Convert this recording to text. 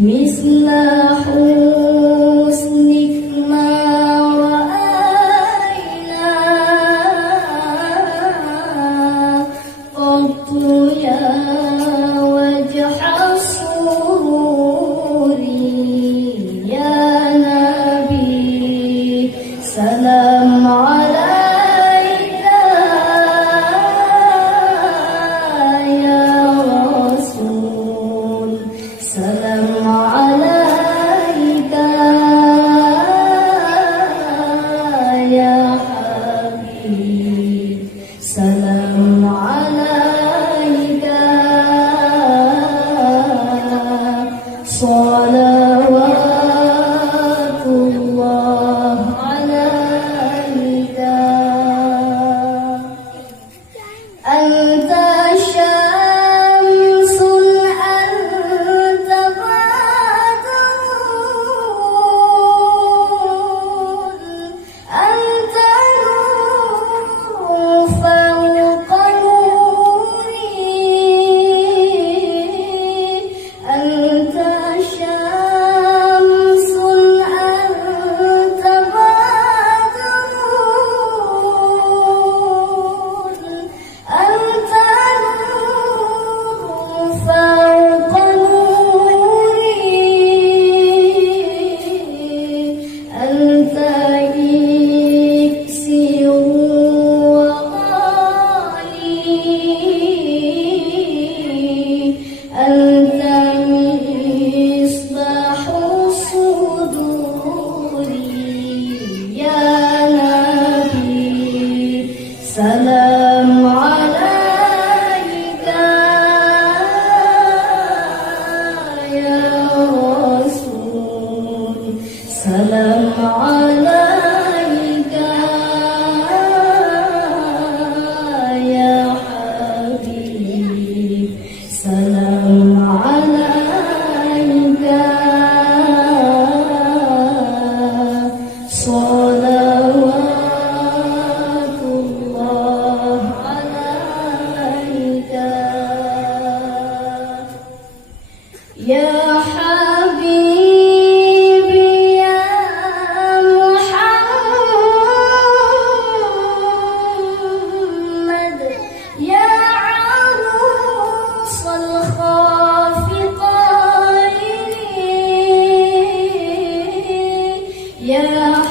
مثل حسنك ما رأينا قط يا وجه السرور يا نبي سلام عليك يا رسول سلام عليك يا حبيب سلام عليك صلوات الله عليك أنت شمس أنت أنت نور فوق نوري أنت شمس أنت بدر أنت نور فوق نوري أنت أنت مصباح الصدور يا نبي سلام عليك يا رسول سلام عليك يا حبيب سلام عليك صلوات الله عليك يا حبيبي يا محمد يا عروس الخافقين يا